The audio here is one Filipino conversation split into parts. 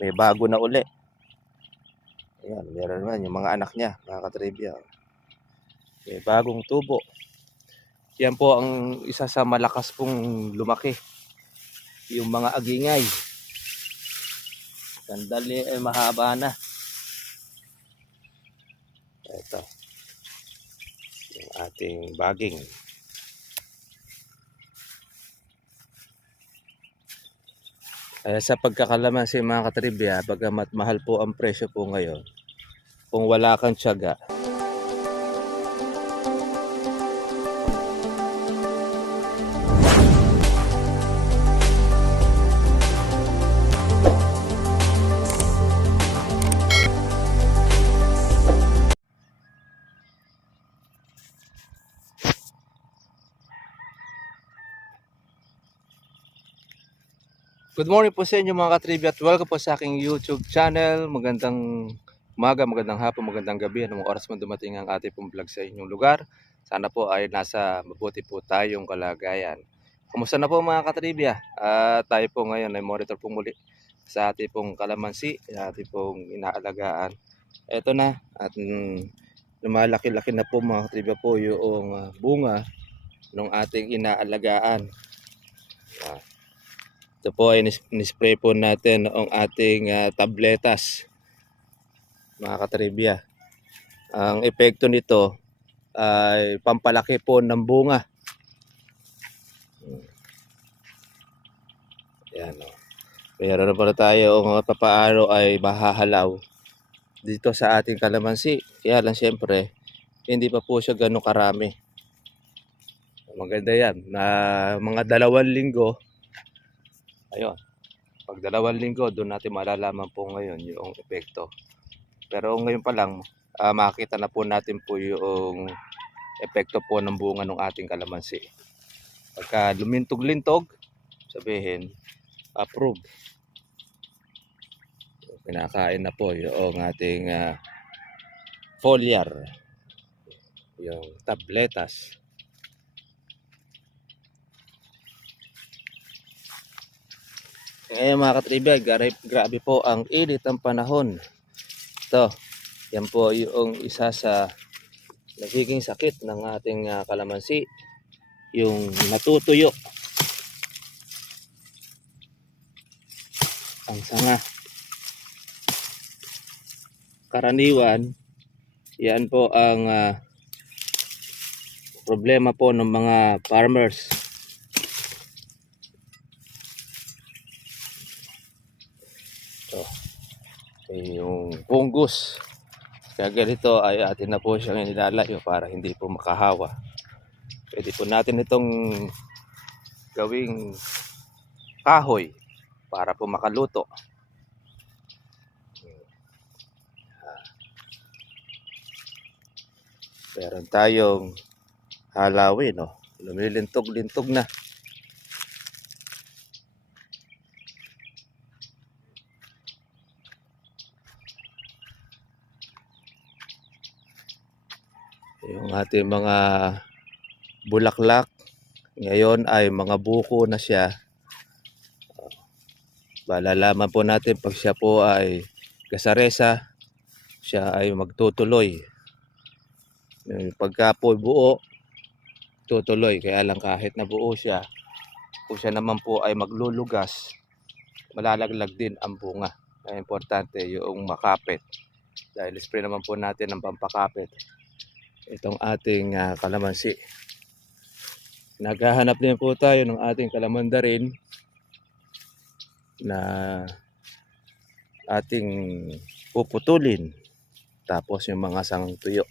may bago na uli. Ayan, meron naman yung mga anak niya, mga katribya. May bagong tubo. Yan po ang isa sa malakas pong lumaki. Yung mga agingay. Sandali ay mahaba na. Ito. Yung ating baging. Kaya sa pagkakalamansi mga katribya, bagamat mahal po ang presyo po ngayon, kung wala kang tiyaga, Good morning po sa inyo mga katribya at welcome po sa aking YouTube channel. Magandang umaga, magandang hapon, magandang gabi. Anong oras man dumating ang ating pong vlog sa inyong lugar. Sana po ay nasa mabuti po tayong kalagayan. Kumusta na po mga katribya? Ah, tayo po ngayon ay monitor po muli sa ating pong kalamansi, sa ating pong inaalagaan. Ito na at mm, lumalaki-laki na po mga katribya po yung ah, bunga ng ating inaalagaan. Ah, ito po ay nis- nispray po natin ang ating ah, tabletas. Mga katribya. Ang epekto nito ay pampalaki po ng bunga. Hmm. Yan o. Meron na pala tayo kung papaano ay mahahalaw dito sa ating kalamansi. Kaya lang siyempre, hindi pa po siya ganun karami. Maganda yan. Na mga dalawang linggo, Ayun. Pag dalawang linggo, doon natin malalaman po ngayon yung epekto. Pero ngayon pa lang, ah, makita na po natin po yung epekto po ng bunga ng ating kalamansi. Pagka lumintog-lintog, sabihin, approve. Pinakain na po yung ating ah, foliar. Yung tabletas. Ngayon mga katribya, grabe, po ang init ng panahon. Ito, yan po yung isa sa nagiging sakit ng ating ah, kalamansi. Yung natutuyo. Ang sanga. Karaniwan, yan po ang ah, problema po ng mga farmers. Yung fungus. Kaya ganito ay atin na po siyang nilalayo para hindi po makahawa. Pwede po natin itong gawing kahoy para po makaluto. Meron tayong halawin, no? Lumilintog-lintog na. Yung ating mga bulaklak ngayon ay mga buko na siya. Malalaman po natin pag siya po ay kasaresa siya ay magtutuloy. Yung pagka po buo tutuloy. Kaya lang kahit na buo siya kung siya naman po ay maglulugas malalaglag din ang bunga. Kaya importante yung makapit. Dahil spray naman po natin ng pampakapit itong ating ah, kalamansi. Naghahanap din po tayo ng ating kalamandarin na ating puputulin. Tapos yung mga sangang tuyo.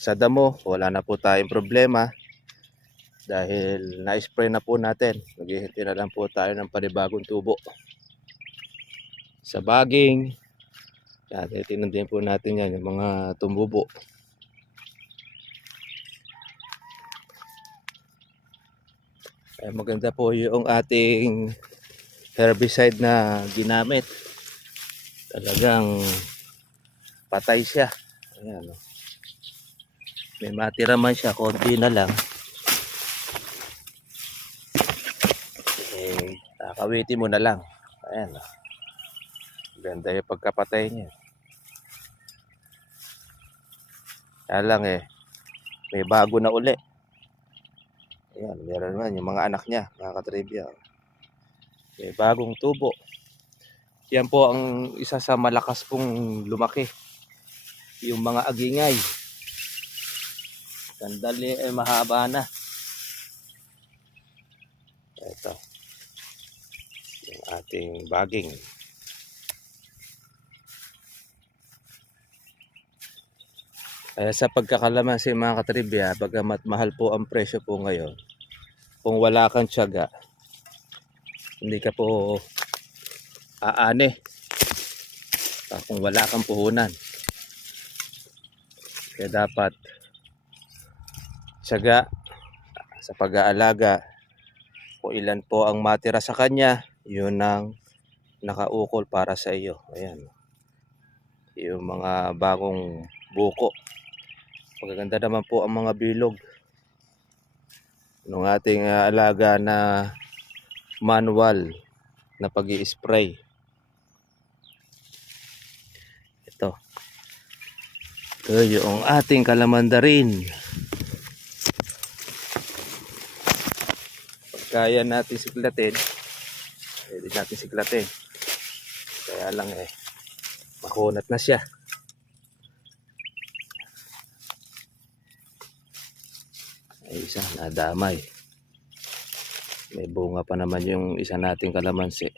Sa damo, wala na po tayong problema dahil na-spray na po natin. Maghihintay na lang po tayo ng panibagong tubo. Sa baging, titignan din po natin yan, yung mga tumbubo. Ay, maganda po yung ating herbicide na ginamit. Talagang patay siya. Ayan, oh. May matira man siya, konti na lang. Eh, kakawitin mo na lang. Ayan. oh. Ganda yung pagkapatay niya. Kaya lang eh, may bago na uli. Ayan, meron naman yung mga anak niya, mga katribya. May bagong tubo. Yan po ang isa sa malakas pong lumaki. Yung mga agingay. Sandali eh mahaba na. Ito. Yung ating baging. Kaya sa pagkakalamansi mga katribya, bagamat mahal po ang presyo po ngayon, kung wala kang tiyaga, hindi ka po aane. Ah, Kung wala kang puhunan. Kaya dapat tiyaga sa pag-aalaga. Kung ilan po ang matira sa kanya, yun ang nakaukol para sa iyo. Ayan. Yung mga bagong buko. Magaganda naman po ang mga bilog. Nung ating ah, alaga na manual na pag spray Ito. Ito yung ating kalamandarin. Kaya natin siklatin. Pwede natin siklatin. Kaya lang eh, makunat na siya. Ay, isa, nadamay. May bunga pa naman yung isa nating kalamansi.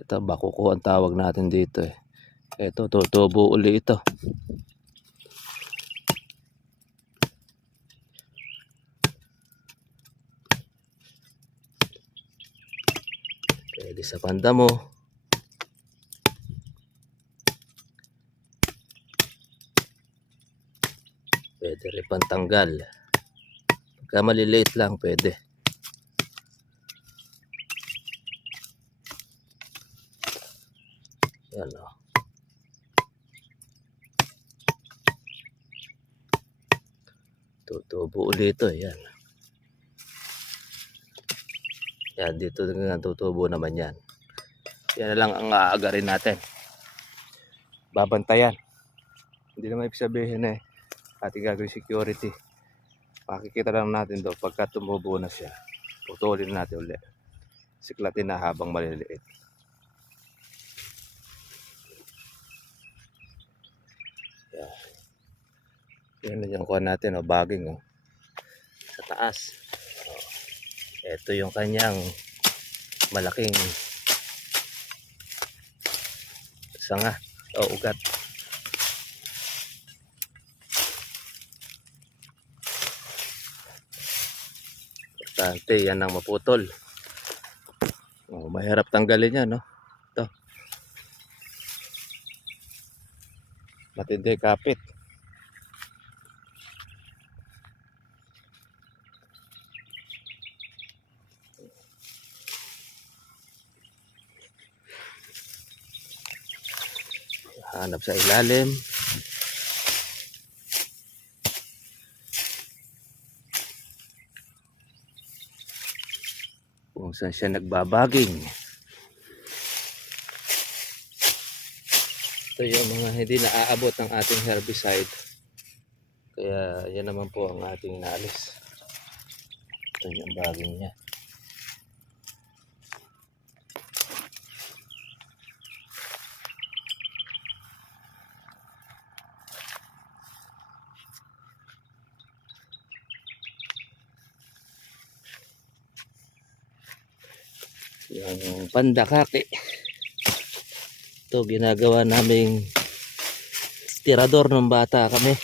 Ito, bakuko ang tawag natin dito eh. Ito, tutubo uli ito. Pwede sa panda mo. Pwede rin pantanggal. Pagka maliliit lang, pwede. Yan o. Tutubo ulit ito. Yan. Yan, dito nga tutubo naman yan. Yan na lang ang aagarin natin. Babantayan. Hindi naman ibig sabihin eh, ating gagawin security. Makikita lang natin do pagka tumubo na siya. Putulin natin ulit. Siklatin na habang maliliit. Yan. Yan na yung kuha natin, o, baging. O. Sa taas. Ito yung kanyang malaking sanga o ugat. Importante, yan ang maputol. Oh, mahirap tanggalin yan, no? Ito. Matindi kapit. Hanap sa ilalim. Kung saan siya nagbabaging. Ito yung mga hindi naaabot ng ating herbicide. Kaya yan naman po ang ating naalis. Ito yung baging niya. Pandakake. Ito ginagawa naming tirador ng bata kami.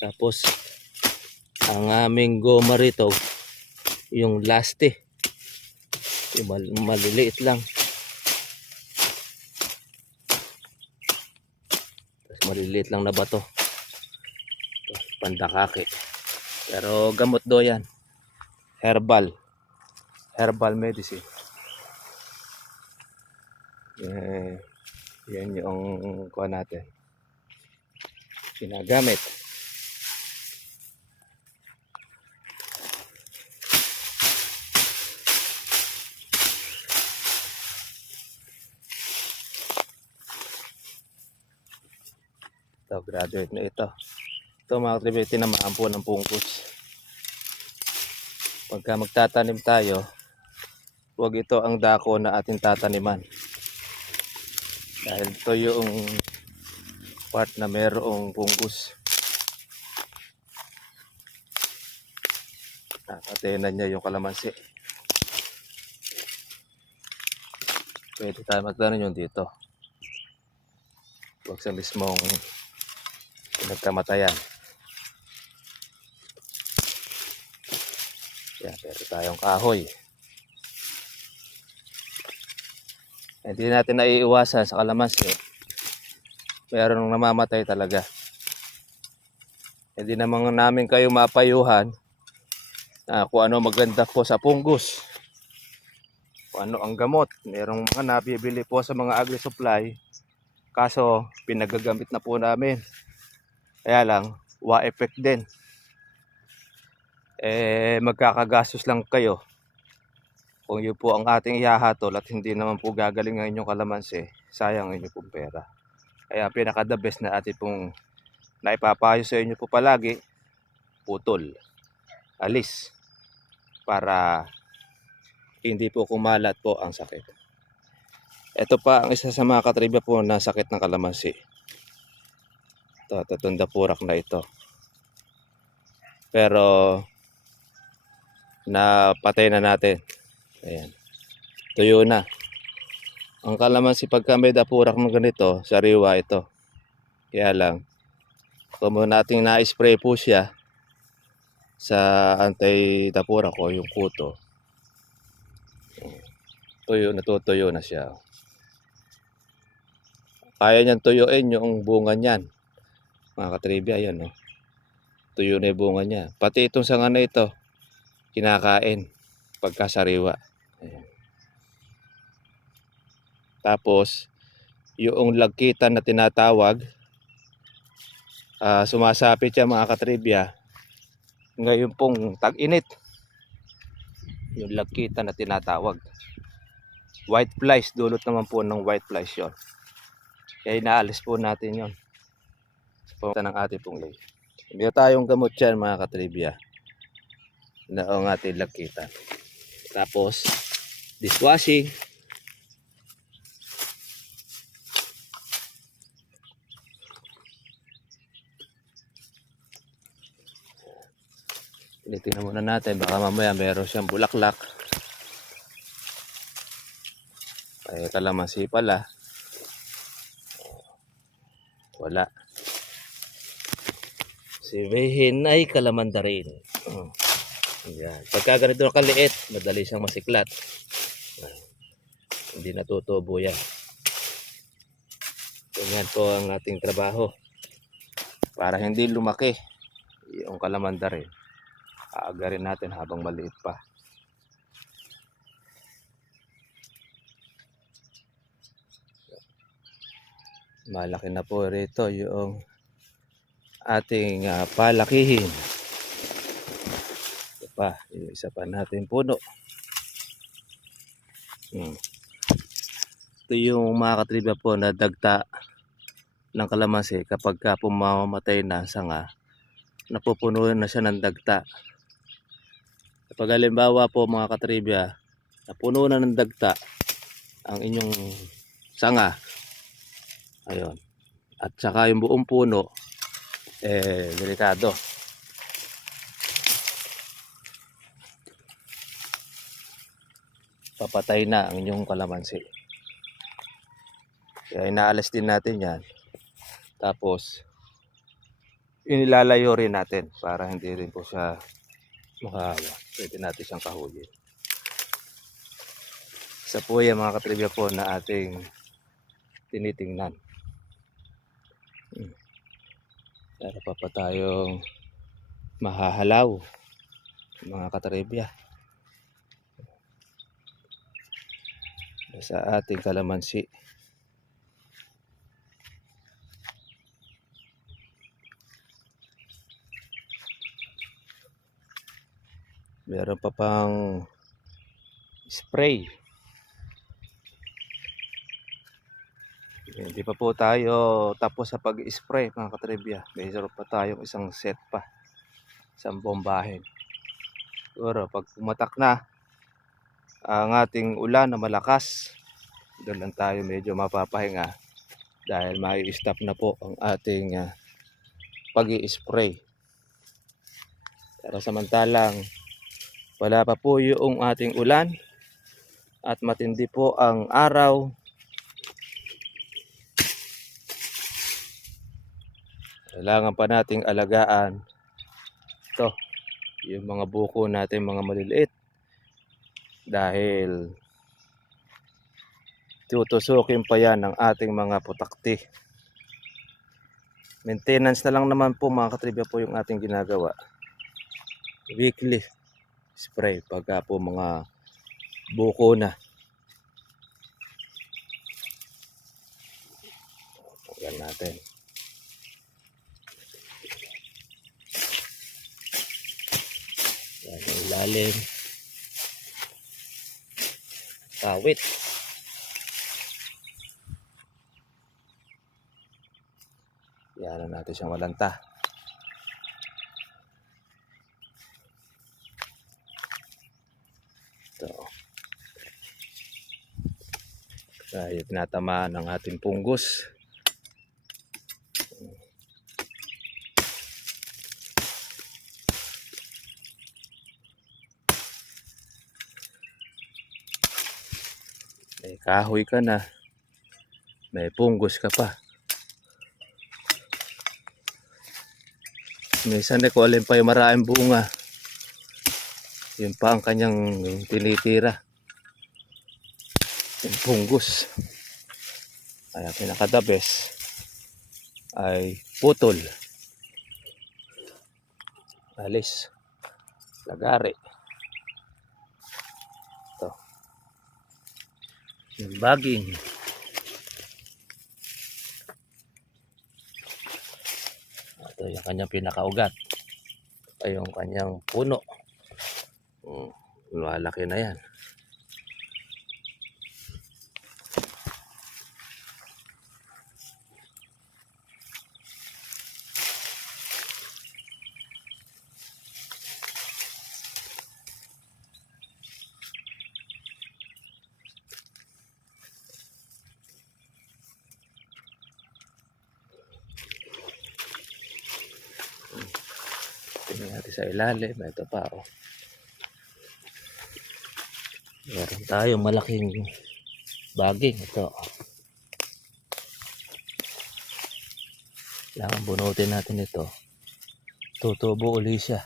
Tapos ang aming goma rito yung laste. Yung mal- maliliit lang. Maliliit lang na bato. Ito, pandakake. Pero gamot do yan. Herbal. Herbal medicine. Eh, Yan yung kuha natin. Ginagamit. Ito, graduate na ito. Ito mga katribe, tinamaan po ng pungkus. Pagka magtatanim tayo, huwag ito ang dako na ating tataniman. Dahil ito yung part na merong pungkus. Nakatayinan niya yung kalamansi. Pwede tayo magtanim yung dito. Huwag sa mismong pinagkamatayan. Yan, pero tayong kahoy. Hindi natin naiiwasan sa kalamansi. Meron namamatay talaga. Hindi naman namin kayo mapayuhan na kung ano maganda po sa punggus. Kung ano ang gamot. Merong mga nabibili po sa mga agri-supply. Kaso, pinagagamit na po namin. Kaya lang, wa effect din. Eh, magkakagastos lang kayo. Kung yun po ang ating ihahatol at hindi naman po gagaling ang inyong kalamansi, sayang ang inyong pong pera. Kaya pinaka the best na ating pong naipapayo sa inyo po palagi, putol, alis, para hindi po kumalat po ang sakit. Ito pa ang isa sa mga katribya po na sakit ng kalamansi. Ito, tatunda purak na ito. Pero, napatay na natin. Ayan. Tuyo na. Ang kalamansi pagka may dapurak ng ganito, sariwa ito. Kaya lang, kung nating na-spray po siya sa anti-dapurak o yung kuto, tuyo, natutuyo na siya. Kaya niyan tuyuin yung bunga niyan. Mga katribya, yan no. Tuyo na yung bunga niya. Pati itong sanga na ito, kinakain pagkasariwa. Tapos, yung lagkitan na tinatawag, ah, sumasapit siya mga katribya. Ngayon pong tag-init. Yung lagkitan na tinatawag. White flies, dulot naman po ng white flies yon. Kaya inaalis po natin yon. Sa pamamagitan ng ating pong lay. Meron tayong gamot dyan mga katribya. Na ang ating lagkitan. Tapos, dishwashing. Tinitingnan muna natin. Baka mamaya meron siyang bulaklak. Ay, kalamansi pala. Wala. Si Behin ay kalamanda rin. Oh. Yan. Pagka ganito na kaliit, madali siyang masiklat. Hindi natutubo yan. Ganyan po ang ating trabaho. Para hindi lumaki yung kalamanda rin. Aagarin natin habang maliit pa. Malaki na po rito yung ating ah, palakihin. Pa, yung isa pa natin puno. Hmm. Ito yung mga katribya po na dagta ng kalamansi kapag ka pumamatay na ang sanga, napupuno na siya ng dagta. Kapag halimbawa po mga katribya, napuno na ng dagta ang inyong sanga, ayun, at saka yung buong puno, eh, delikado. Papatay na ang inyong kalamansi. Kaya inaalis din natin yan. Tapos, inilalayo rin natin para hindi rin po siya makahawa. Pwede natin siyang kahuyin. Isa po yan mga katribya po na ating tinitingnan. Hmm. Para pa pa tayong mahahalaw mga katribya. sa ating kalamansi. Meron pa pang spray. Hindi pa po tayo tapos sa pag-spray mga katribya. Mayroon pa tayong isang set pa. Isang bombahin. Siguro pag kumatak na, ang ating ulan na malakas, doon lang tayo medyo mapapahinga dahil may stop na po ang ating uh, pag spray Pero samantalang wala pa po yung ating ulan at matindi po ang araw. Kailangan pa nating alagaan ito, yung mga buko natin mga maliliit dahil tutusukin pa yan ng ating mga putakti. Maintenance na lang naman po mga katribya po yung ating ginagawa. Weekly spray pagka po mga buko na. Yan natin. Yan ilalim. Kawit. Yan natin siyang malanta. Ito. Tayo tinatamaan ng ating punggos. May kahoy ka na. May punggos ka pa. Minsan ko alin pa yung maraming bunga. Yun pa ang kanyang tinitira. Yung punggos. Kaya pinaka best ay putol. Alis. Lagari. Yung baging. Ito yung kanyang pinakaugat. Ay yung kanyang puno. Hmm, lumalaki na yan. Tingnan natin sa ilalim. Ito pa oh. Meron tayong malaking baging. Ito. Kailangan bunutin natin ito. Tutubo uli siya.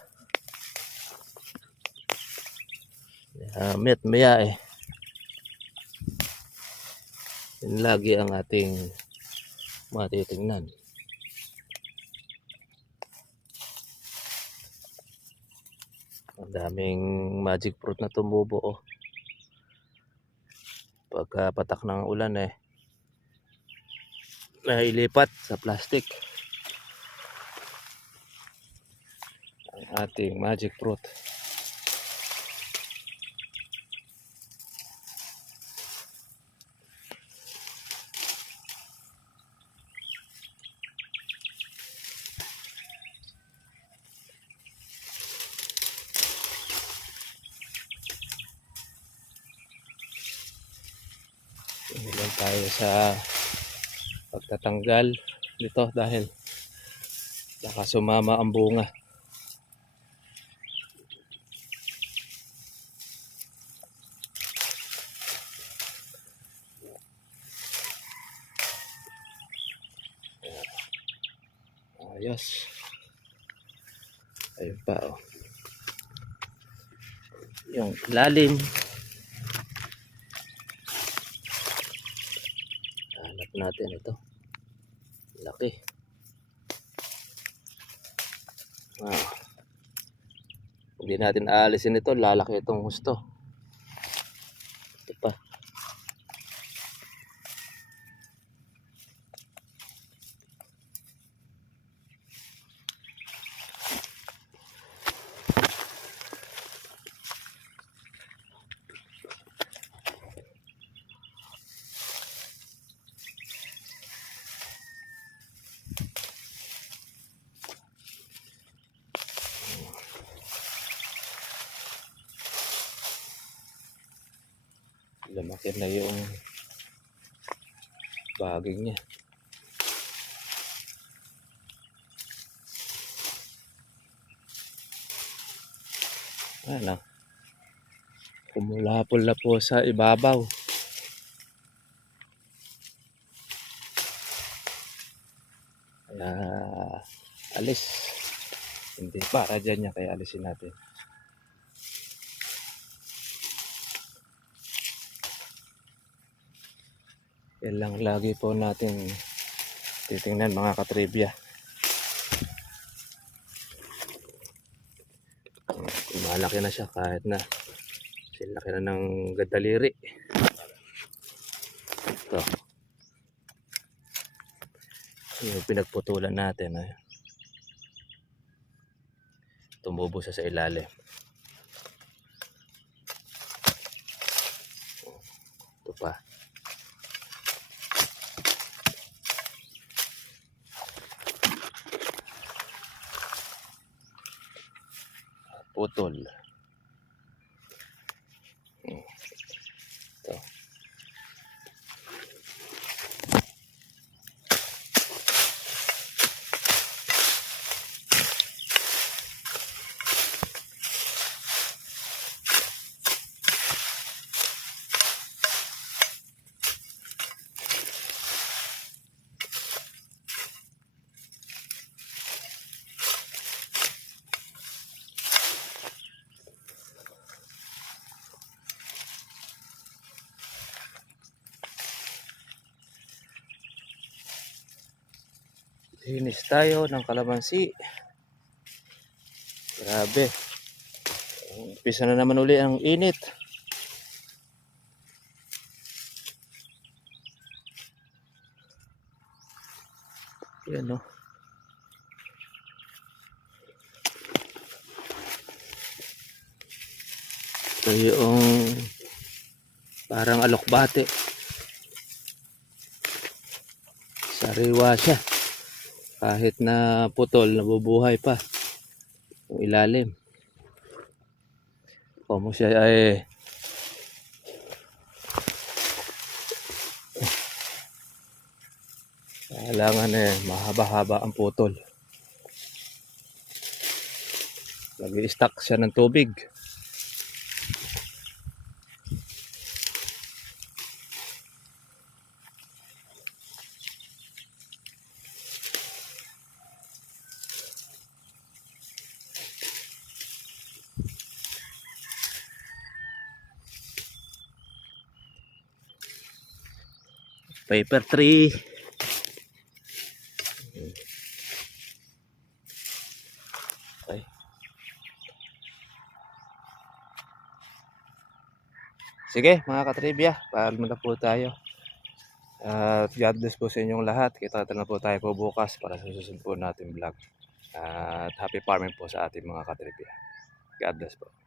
Uh, met maya eh. Yun lagi ang ating matitingnan. Daming magic fruit na tumubo oh. Pagka patak ng ulan eh. Nailipat sa plastic. Ang ating magic fruit. Ilan tayo sa pagtatanggal nito dahil baka sumama ang bunga. Ayos. Ayun pa oh. Yung lalim. Hanap natin ito. Laki. Ah. Hindi natin aalisin ito, lalaki itong gusto. Ito pa. Lumaki na yung baging niya. Ano? Kumulapol na po sa ibabaw. Kaya alis. Hindi para dyan niya kaya alisin natin. Yan lang lagi po natin titingnan mga katribya. Malaki na siya kahit na silaki na ng gadaliri. Ito. Yung pinagputulan natin. Ay. Tumubo siya sa ilalim. Ito pa. Putol. Hmm. Ito. Linis tayo ng kalamansi. Grabe. Umpisa na naman uli ang init. Yan no. Ito yung parang alokbate. Sariwa siya kahit na putol nabubuhay pa. Yung ilalim. Como siya ay kailangan eh mahaba-haba ang putol. Lagi stock siya ng tubig paper tree okay. sige mga katribya paalam na po tayo. At God bless po sa inyong lahat. Kita na po tayo po bukas para sa susunod po natin vlog. At happy farming po sa ating mga katribya. God bless po